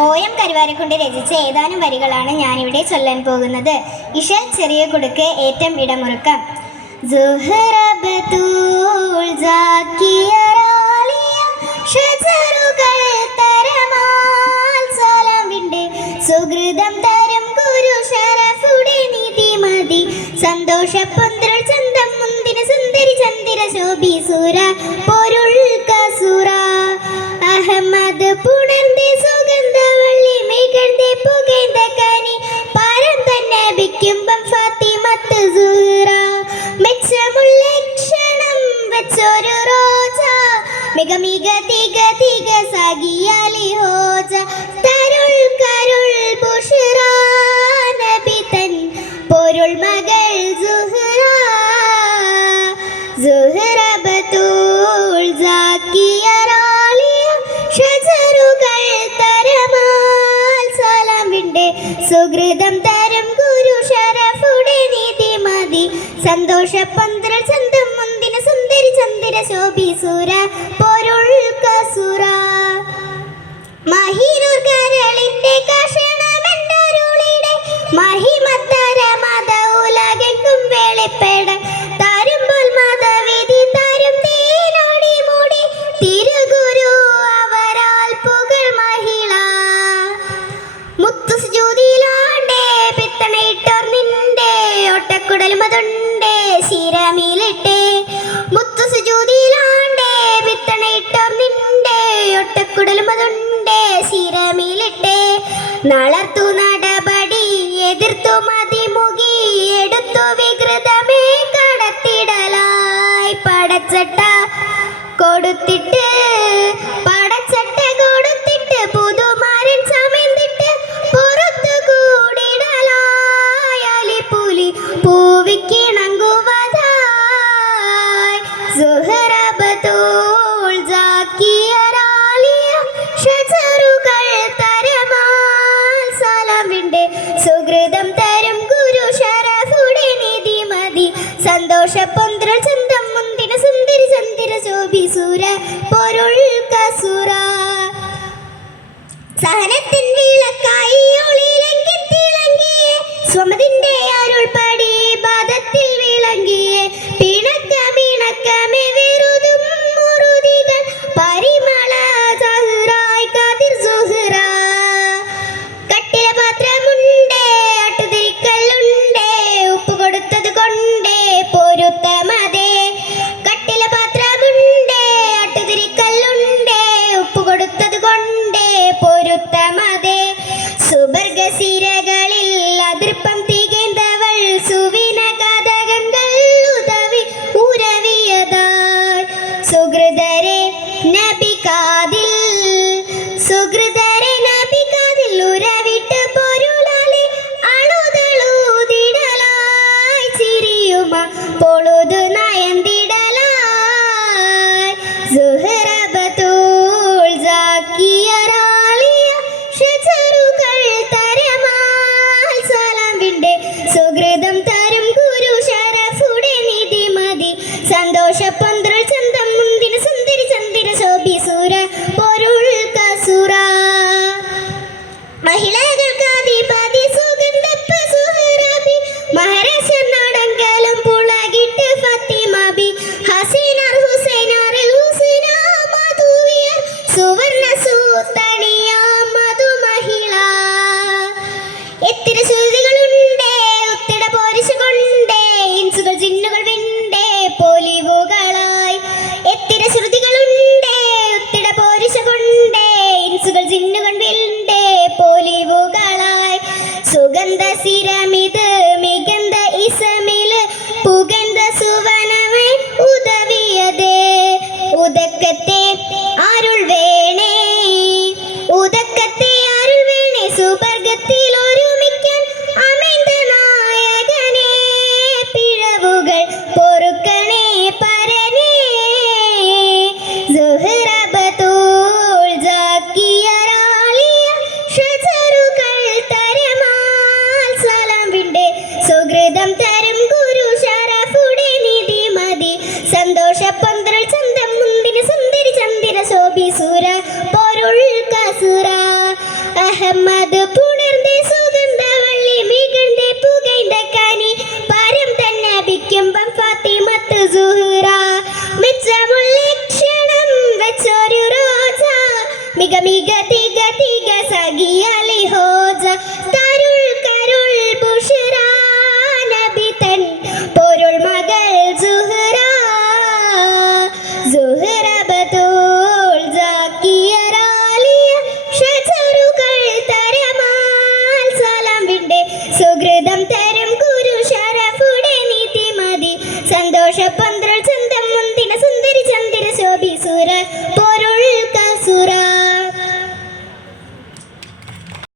OM Karuvarakundu രചിച്ച ഏതാനും വരികളാണ് ഞാനിവിടെ ചൊല്ലാൻ പോകുന്നത്. ഇശൽ ചെറിയ കുടുക്ക് ഏറ്റം ഇടമുറുക്കം. സുഹൃതം തരും ഗുരു ശരഫുടെ നീതിമതി സന്തോഷപ്പൊന്ത്രൾ ചന്തം മുന്തിന് സുന്ദരി ചന്ദിര ശോഭി സുര പൊരുൾ കസുര അഹമ്മദ് പുണർന്നേ സുഗന്ധവള്ളി മികഴ്ന്നേ പുകൈന്ത കനി പാരം തന്നെ ബിക്കുമ്പം ഫാത്തിമത്ത് സുഹറ മെച്ചമുള്ള ക്ഷണം വെച്ചൊരു റോജ മിക മിക തിക തിക സഖിയാലി ഹോജ തരുൾ കരുൾ ബുഷ്റ നബി തൻ പൊരുൾ മകൾ സുഹറ സുഹറ ബതൂൾ സാക്കിയ റാലിയ ഷജറുകൾ തരമാൽ സലാം വിണ്ടേ സുഹൃതം തരം ഗുരു ശരഫുടെ നീതിമതി സന്തോഷപന്ത്രൾ ചന്തം മുന്തിന സുന്ദരി ചന്ദിര ശോഭി സുര പൊരുൾ കസുര മഹിരൂർ കരളിന്റെ കഷണമെന്നരുളിടെ മഹിമത്തര മത ഉലകെങ്ങും വെളിപ്പെട തരുമ്പോൾ മതവിധി തരും തേനോടി മൂടി തിരുഗുരു അവരാൽ പുകൾ മഹിള മുത്തു സുജൂദിലാണ്ടേ പിത്തണയിട്ടോർ നിന്റെ ഒട്ടക്കുടൽ മതുണ്ടേ ശിരമിലിട്ടേ മുത്തു സുജൂദിലാണ്ടേ പിത്തണയിട്ടോർ നിന്റെ ഒട്ടക്കുടൽ മതുണ്ടേ ശിരമിലിട്ടേ നളർത്തു നടപടി എതിർത്തു മതിമുകി എടുത്തു വികൃതമേ കടത്തിടലായി പടച്ചട്ട കൊടുത്തിട്ട് പടച്ചട്ട കൊടുത്തിട്ട് പുതുമാരൻ ചമന്തിട്ട് പുറത്തു കൂടിടലായി അലിപുലി പൂവിക്കിണങ്ങുവതായി സുഹറ ബതൂൾ സാക്കിയ റാലിയ ഷജറുകൾ തരമാൽ സലാം വിണ്ടേ സുഹൃതം തരും ഗുരു ശരഫുടെ നീതിമതി സന്തോഷപന്ത്രൾ ചന്തം മുന്തിന സുന്ദരി ചന്ദിര ശോഭി സുര പൊരുൾ കസുര സഹനത്തിൻ വിളക്കായി ഒളിയിലെങ്കിൽ തിളങ്ങിയേ സ്വമതിന്റെ അരുൾ പടി ബാധത്തിൽ വിളങ്ങിയേ പിണക്കമിണക്കമേ വെറുതും മുറുതികൾ പരിമള സഹറായി കാതിർ സുഹറ കട്ടില പാത്രമുണ്ടേ അട്ടുതിരിക്കല്ലുണ്ടേ ഉപ്പ് കൊടുത്തത് കൊണ്ടേ പൊരുത്തമതേ കട്ടില പാത്രമുണ്ടേ അട്ടുതിരിക്കല്ലുണ്ടേ ഉപ്പ് കൊടുത്തത് കൊണ്ടേ പൊരുത്തമതേ സുബർഗസിരകളിൽ അതിർപ്പം തികേന്തവൾ സുവിന കഥകങ്ങൾ ഉദവി ഉരവിയതായി സുഹൃദരെ നബി കാതിൽ സുഹൃദരെ നബി കാതിൽ ഉരവിട്ട് പൊരുളാലെ അളുതളൂതിടലായി ചിരിയുമ പൊളുതു നയന്തിടലായി സുഹറ ബതൂൾ സാക്കിയ റാലിയ ഷജറുകൾ തരമാൽ സലാം വിണ്ടേ സുഹൃതം തരും ഗുരു ശരഫുടെ നീതിമതി സന്തോഷപന്ത്രൾ ചന്തം മുന്തിന സുന്ദരി ചന്ദിര ശോഭി സുര പൊരുൾ കസുര അഹമ്മദ്